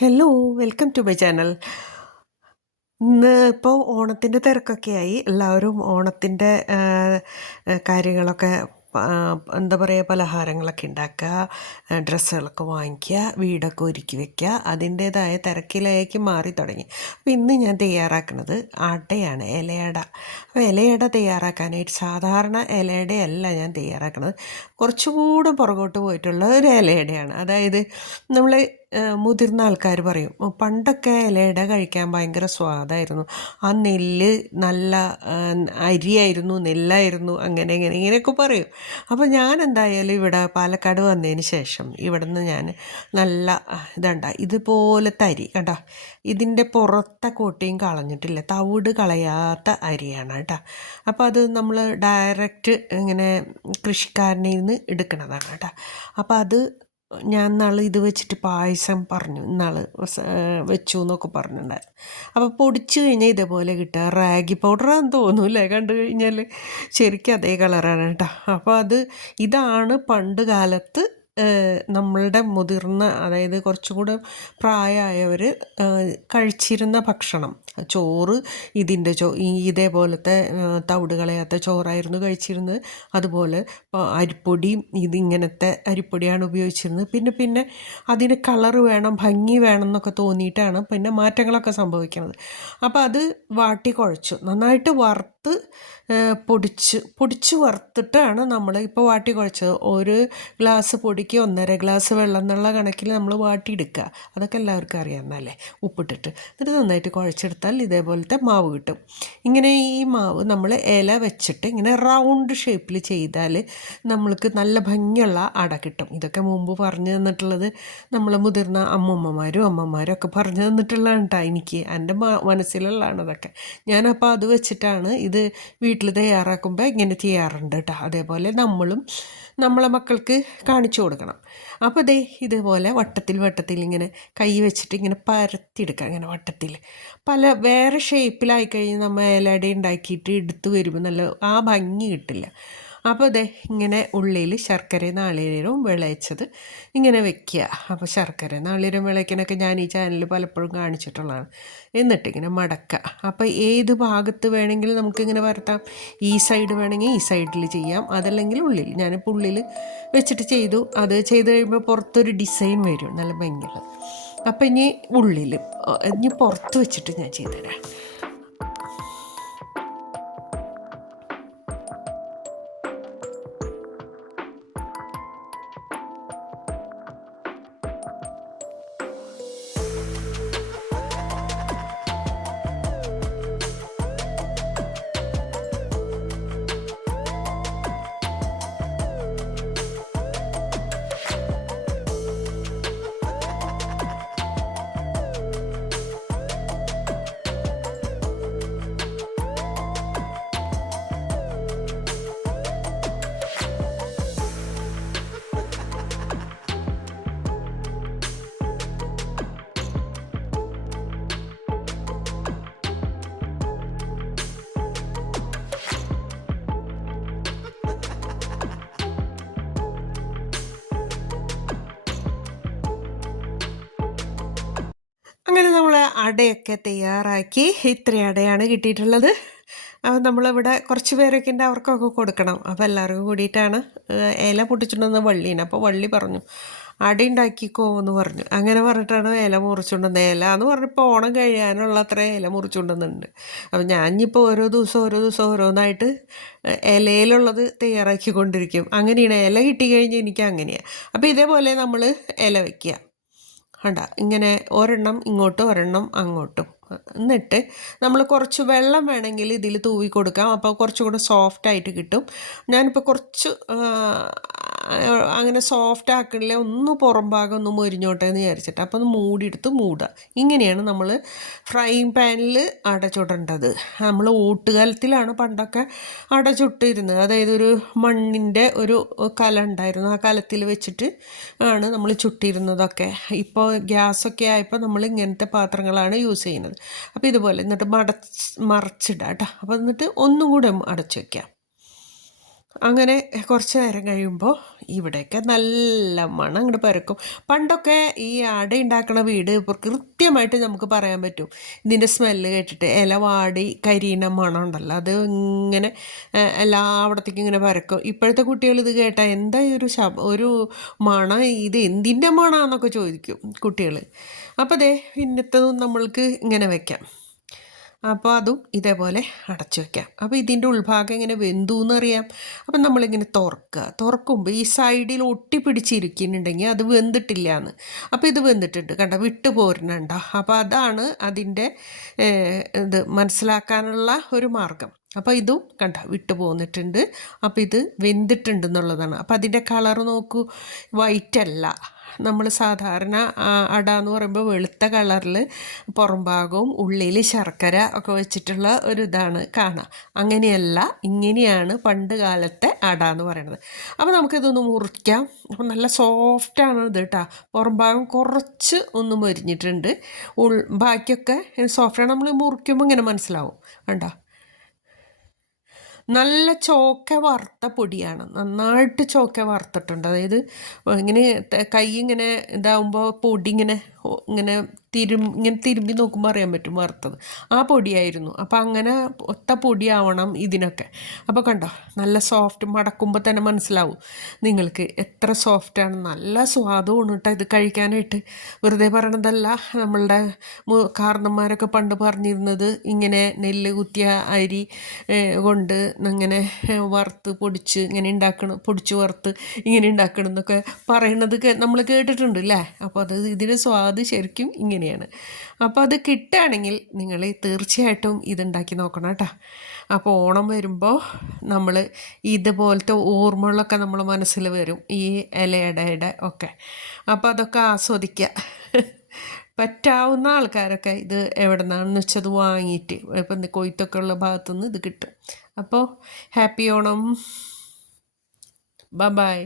Hello, welcome to my channel. ഇന്ന് ഇപ്പോൾ ഓണത്തിൻ്റെ തിരക്കൊക്കെയായി. എല്ലാവരും ഓണത്തിൻ്റെ കാര്യങ്ങളൊക്കെ എന്താ പറയുക, പലഹാരങ്ങളൊക്കെ ഉണ്ടാക്കുക, ഡ്രസ്സുകളൊക്കെ വാങ്ങിക്കുക, വീടൊക്കെ ഒരുക്കി വയ്ക്കുക, അതിൻ്റേതായ തിരക്കിലേക്ക് മാറി തുടങ്ങി. അപ്പോൾ ഇന്ന് ഞാൻ തയ്യാറാക്കുന്നത് അടയാണ്, ഇലയട. അപ്പോൾ ഇലയട തയ്യാറാക്കാനായിട്ട് സാധാരണ ഇലയടയല്ല ഞാൻ തയ്യാറാക്കുന്നത്, കുറച്ചുകൂടെ പുറകോട്ട് പോയിട്ടുള്ള ഒരു ഇലയടയാണ്. അതായത് നമ്മൾ മുതിർന്ന ആൾക്കാർ പറയും, പണ്ടൊക്കെ ഇലയട കഴിക്കാൻ ഭയങ്കര സ്വാദായിരുന്നു, ആ നെല്ല് നല്ല അരിയായിരുന്നു, നെല്ലായിരുന്നു, അങ്ങനെ ഇങ്ങനെയൊക്കെ പറയും. അപ്പോൾ ഞാൻ എന്തായാലും ഇവിടെ പാലക്കാട് വന്നതിന് ശേഷം ഇവിടുന്ന് ഞാൻ നല്ല ഇതുപോലത്തെ അരി കണ്ടോ, ഇതിൻ്റെ പുറത്തെ കോട്ടയും കളഞ്ഞിട്ടില്ല, തവിട് കളയാത്ത അരിയാണ് കേട്ടോ. അപ്പോൾ അത് നമ്മൾ ഡയറക്റ്റ് ഇങ്ങനെ കൃഷിക്കാരനിൽ നിന്ന് എടുക്കണതാണ് കേട്ടോ. അപ്പോൾ അത് ഞാൻ ഇന്നാൾ ഇത് വെച്ചിട്ട് പായസം പറഞ്ഞു, ഇന്നാൾ വെച്ചു എന്നൊക്കെ പറഞ്ഞിട്ടുണ്ടായിരുന്നു. അപ്പോൾ പൊടിച്ചു കഴിഞ്ഞാൽ ഇതേപോലെ കിട്ടുക, റാഗി പൗഡറാന്ന് തോന്നൂല്ലേ കണ്ടു കഴിഞ്ഞാൽ, ശരിക്കും അതേ കളറാണ് കേട്ടോ. അപ്പോൾ ഇതാണ് പണ്ട് കാലത്ത് നമ്മളുടെ മുതിർന്ന, അതായത് കുറച്ചുകൂടെ പ്രായമായവർ കഴിച്ചിരുന്ന ഭക്ഷണം. ചോറ് ഇതിൻ്റെ ഇതേപോലത്തെ തവിട് കളയാത്ത ചോറായിരുന്നു കഴിച്ചിരുന്നത്. അതുപോലെ അരിപ്പൊടിയും ഇതിങ്ങനത്തെ അരിപ്പൊടിയാണ് ഉപയോഗിച്ചിരുന്നത്. പിന്നെ അതിന് കളറ് വേണം, ഭംഗി വേണം എന്നൊക്കെ തോന്നിയിട്ടാണ് പിന്നെ മാറ്റങ്ങളൊക്കെ സംഭവിക്കുന്നത്. അപ്പോൾ അത് വാട്ടി കുഴച്ചു നന്നായിട്ട് വറുത്ത് പൊടിച്ച് വറുത്തിട്ടാണ് നമ്മൾ ഇപ്പോൾ വാട്ടി കുഴച്ചത്. ഒരു ഗ്ലാസ് പൊടിക്ക് 1.5 ഗ്ലാസ് വെള്ളം എന്നുള്ള കണക്കിൽ നമ്മൾ വാട്ടിയെടുക്കുക. അതൊക്കെ എല്ലാവർക്കും അറിയാമെന്നല്ലേ, ഉപ്പിട്ടിട്ട്. എന്നിട്ട് നന്നായിട്ട് കുഴച്ചെടുത്താൽ ഇതേപോലത്തെ മാവ് കിട്ടും. ഇങ്ങനെ ഈ മാവ് നമ്മൾ ഇല വെച്ചിട്ട് ഇങ്ങനെ റൗണ്ട് ഷേപ്പിൽ ചെയ്താൽ നമ്മൾക്ക് നല്ല ഭംഗിയുള്ള അട കിട്ടും. ഇതൊക്കെ മുമ്പ് പറഞ്ഞു തന്നിട്ടുള്ളത് നമ്മളെ മുതിർന്ന അമ്മമാരും ഒക്കെ പറഞ്ഞു തന്നിട്ടുള്ളതാണ് കേട്ടോ. എൻ്റെ മനസ്സിലുള്ളതാണ് ഇതൊക്കെ. ഞാനപ്പോൾ അത് വെച്ചിട്ടാണ് ഇത് വീട്ടിൽ തയ്യാറാക്കുമ്പോൾ ഇങ്ങനെ ചെയ്യാറുണ്ട് കേട്ടോ. അതേപോലെ നമ്മളും നമ്മളെ മക്കൾക്ക് കാണിച്ചു കൊടുക്കണം. അപ്പോൾ ഇതുപോലെ വട്ടത്തിൽ ഇങ്ങനെ കൈ വെച്ചിട്ട് ഇങ്ങനെ പരത്തിയെടുക്കുക, ഇങ്ങനെ വട്ടത്തിൽ. വേറെ ഷേപ്പിലായി കഴിഞ്ഞ് നമ്മൾ ഇലയട ഉണ്ടാക്കിയിട്ട് എടുത്ത് വരുമ്പോൾ നല്ല ആ ഭംഗി കിട്ടില്ല. അപ്പോൾ ഇങ്ങനെ ഉള്ളിൽ ശർക്കരയും നാളികേരവും വിളയിച്ചത് ഇങ്ങനെ വെക്കുക. അപ്പോൾ ശർക്കര നാളികേരം വിളയിക്കാനൊക്കെ ഞാൻ ഈ ചാനലിൽ പലപ്പോഴും കാണിച്ചിട്ടുള്ളതാണ്. എന്നിട്ടിങ്ങനെ മടക്കുക. അപ്പോൾ ഏത് ഭാഗത്ത് വേണമെങ്കിലും നമുക്കിങ്ങനെ പരത്താം. ഈ സൈഡ് വേണമെങ്കിൽ ഈ സൈഡിൽ ചെയ്യാം, അതല്ലെങ്കിൽ ഉള്ളിൽ. ഞാനിപ്പോൾ ഉള്ളിൽ വെച്ചിട്ട് ചെയ്തു. അത് ചെയ്ത് കഴിയുമ്പോൾ പുറത്തൊരു ഡിസൈൻ വരും, നല്ല ഭംഗിയുള്ളത്. അപ്പോൾ ഇനി പുറത്ത് വെച്ചിട്ട് ഞാൻ ചെയ്തുതരാം. അങ്ങനെ നമ്മൾ അടയൊക്കെ തയ്യാറാക്കി. ഇത്രയും അടയാണ് കിട്ടിയിട്ടുള്ളത്. നമ്മളിവിടെ കുറച്ച് പേരൊക്കെ ഉണ്ട്, അവർക്കൊക്കെ കൊടുക്കണം. അപ്പോൾ എല്ലാവർക്കും കൂടിയിട്ടാണ്. ഇല പൊട്ടിച്ചിട്ടുണ്ടെന്ന് വള്ളീനെ. അപ്പോൾ വള്ളി പറഞ്ഞു, അട ഉണ്ടാക്കിക്കോ എന്ന് പറഞ്ഞു. അങ്ങനെ പറഞ്ഞിട്ടാണ് ഇല മുറിച്ചുകൊണ്ടുവന്നത്. ഇല എന്ന് പറഞ്ഞപ്പോൾ ഓണം കഴിയാനുള്ള അത്ര ഇല മുറിച്ചുകൊണ്ടുവന്നുണ്ട്. അപ്പോൾ ഞാനിപ്പോൾ ഓരോ ദിവസം ഓരോന്നായിട്ട് ഇലയിലുള്ളത് തയ്യാറാക്കിക്കൊണ്ടിരിക്കും. അങ്ങനെയാണ്, ഇല കിട്ടിക്കഴിഞ്ഞാൽ എനിക്ക് അങ്ങനെയാണ്. അപ്പോൾ ഇതേപോലെ നമ്മൾ ഇല വയ്ക്കുക. ഇങ്ങനെ ഒരെണ്ണം ഇങ്ങോട്ടും ഒരെണ്ണം അങ്ങോട്ടും. എന്നിട്ട് നമ്മൾ കുറച്ച് വെള്ളം വേണമെങ്കിൽ ഇതിൽ തൂവി കൊടുക്കാം. അപ്പോൾ കുറച്ചുകൂടെ സോഫ്റ്റായിട്ട് കിട്ടും. ഞാനിപ്പോൾ കുറച്ച് അങ്ങനെ സോഫ്റ്റ് ആക്കണില്ല, ഒന്ന് പുറം ഭാഗം ഒന്ന് മൊരിഞ്ഞോട്ടെ എന്ന് വിചാരിച്ചിട്ട്. അപ്പോൾ ഒന്ന് മൂടുക. ഇങ്ങനെയാണ് നമ്മൾ ഫ്രൈങ് പാനിൽ അട ചുടേണ്ടത്. നമ്മൾ ഓട്ടുകാലത്തിലാണ് പണ്ടൊക്കെ അട ചുട്ടിരുന്നത്. അതായത് ഒരു മണ്ണിൻ്റെ ഒരു കല ഉണ്ടായിരുന്നു, ആ കലത്തിൽ വെച്ചിട്ട് ആണ് നമ്മൾ ചുട്ടിരുന്നതൊക്കെ. ഇപ്പോൾ ഗ്യാസൊക്കെ ആയപ്പോൾ നമ്മൾ ഇങ്ങനത്തെ പാത്രങ്ങളാണ് യൂസ് ചെയ്യുന്നത്. അപ്പോൾ ഇതുപോലെ എന്നിട്ട് മറിച്ചിടുക കേട്ടോ. അപ്പോൾ എന്നിട്ട് ഒന്നും കൂടെ അടച്ചു വയ്ക്കാം. അങ്ങനെ കുറച്ച് നേരം കഴിയുമ്പോൾ ഇവിടെയൊക്കെ നല്ല മണം അങ്ങോട്ട് പരക്കും. പണ്ടൊക്കെ ഈ അട ഉണ്ടാക്കണ വീട് ഇപ്പോൾ കൃത്യമായിട്ട് നമുക്ക് പറയാൻ പറ്റും. ഇതിൻ്റെ സ്മെല്ല് കേട്ടിട്ട് ഇല വാടി കരിയണ മണം ഉണ്ടല്ലോ, അത് ഇങ്ങനെ എല്ലായിടത്തേക്കും ഇങ്ങനെ പരക്കും. ഇപ്പോഴത്തെ കുട്ടികൾ ഇത് കേട്ടാൽ എന്താ ഈ ഒരു മണം, ഇത് എന്തിൻ്റെ മണമാണെന്നൊക്കെ ചോദിക്കും കുട്ടികൾ. അപ്പോൾ ദേ പിന്നത്തതും നമ്മൾക്ക് ഇങ്ങനെ വെക്കാം. അപ്പോൾ അതും ഇതേപോലെ അടച്ചു വയ്ക്കാം. അപ്പോൾ ഇതിൻ്റെ ഉൾഭാഗം ഇങ്ങനെ വെന്തു എന്നറിയാം. അപ്പം നമ്മളിങ്ങനെ തുറക്കുമ്പോൾ ഈ സൈഡിൽ ഒട്ടിപ്പിടിച്ചിരിക്കുന്നുണ്ടെങ്കിൽ അത് വെന്തിട്ടില്ല എന്ന്. അപ്പോൾ ഇത് വെന്തിട്ടുണ്ട്, കണ്ട വിട്ടു പോരണണ്ട. അപ്പോൾ അതാണ് അതിൻ്റെ ഇത് മനസ്സിലാക്കാനുള്ള ഒരു മാർഗം. അപ്പോൾ ഇതും കണ്ട വിട്ടു പോന്നിട്ടുണ്ട്. അപ്പോൾ ഇത് വെന്തിട്ടുണ്ടെന്നുള്ളതാണ്. അപ്പോൾ അതിൻ്റെ കളർ നോക്കൂ, വൈറ്റ് അല്ല. നമ്മൾ സാധാരണ അട എന്ന് പറയുമ്പോൾ വെളുത്ത കളറിൽ പുറം ഭാഗവും ഉള്ളിൽ ശർക്കര ഒക്കെ വെച്ചിട്ടുള്ള ഒരു ഇതാണ് കാണാം. അങ്ങനെയല്ല, ഇങ്ങനെയാണ് പണ്ട് കാലത്തെ അട എന്ന് പറയുന്നത്. അപ്പോൾ നമുക്കിതൊന്ന് മുറിക്കാം. അപ്പോൾ നല്ല സോഫ്റ്റാണ് ഇത് കേട്ടോ. പുറം ഭാഗം കുറച്ച് ഒന്ന് മൊരിഞ്ഞിട്ടുണ്ട്, ബാക്കിയൊക്കെ സോഫ്റ്റാണ്. നമ്മൾ മുറിക്കുമ്പോൾ ഇങ്ങനെ മനസ്സിലാവും, കണ്ടോ. നല്ല ചോക്ക വറുത്ത പൊടിയാണ്, നന്നായിട്ട് ചോക്ക വറുത്തിട്ടുണ്ട്. അതായത് ഇങ്ങനെ കൈ ഇങ്ങനെ ഇതാവുമ്പോൾ പൊടി ഇങ്ങനെ ഇങ്ങനെ തിരുമ്പി നോക്കുമ്പോൾ അറിയാൻ പറ്റും വറുത്തത്. ആ പൊടിയായിരുന്നു. അപ്പോൾ അങ്ങനെ ഒത്ത പൊടിയാവണം ഇതിനൊക്കെ. അപ്പോൾ കണ്ടോ നല്ല സോഫ്റ്റ്, മടക്കുമ്പോൾ തന്നെ മനസ്സിലാവും നിങ്ങൾക്ക് എത്ര സോഫ്റ്റാണ്. നല്ല സ്വാദുമാണ് കേട്ടോ ഇത് കഴിക്കാനായിട്ട്. വെറുതെ പറയണതല്ല. നമ്മളുടെ കാരണന്മാരൊക്കെ പണ്ട് പറഞ്ഞിരുന്നത് ഇങ്ങനെ നെല്ല് കുത്തിയ അരി കൊണ്ട് ഇങ്ങനെ വറുത്ത് പൊടിച്ച് ഇങ്ങനെ ഉണ്ടാക്കണം, പൊടിച്ച് വറുത്ത് ഇങ്ങനെ ഉണ്ടാക്കണം എന്നൊക്കെ പറയണത് നമ്മൾ കേട്ടിട്ടുണ്ട് അല്ലേ. അപ്പോൾ അത് ഇതിൻ്റെ സ്വാദ് ശരിക്കും ഇങ്ങനെയാണ്. അപ്പോൾ അത് കിട്ടുകയാണെങ്കിൽ നിങ്ങൾ തീർച്ചയായിട്ടും ഇതുണ്ടാക്കി നോക്കണം കേട്ടോ. അപ്പോൾ ഓണം വരുമ്പോൾ നമ്മൾ ഇതുപോലത്തെ ഓർമ്മകളൊക്കെ നമ്മൾ മനസ്സിൽ വരും, ഈ ഇലയുടെ ഒക്കെ. അപ്പോൾ അതൊക്കെ ആസ്വദിക്കുക. പറ്റാവുന്ന ആൾക്കാരൊക്കെ ഇത് എവിടെ നിന്നാണെന്ന് വെച്ചത് വാങ്ങിയിട്ട്, ഇപ്പം കൊയ്ത്തൊക്കെ ഉള്ള ഭാഗത്തുനിന്ന് ഇത് കിട്ടും. അപ്പോൾ ഹാപ്പി ഓണം, ബൈ.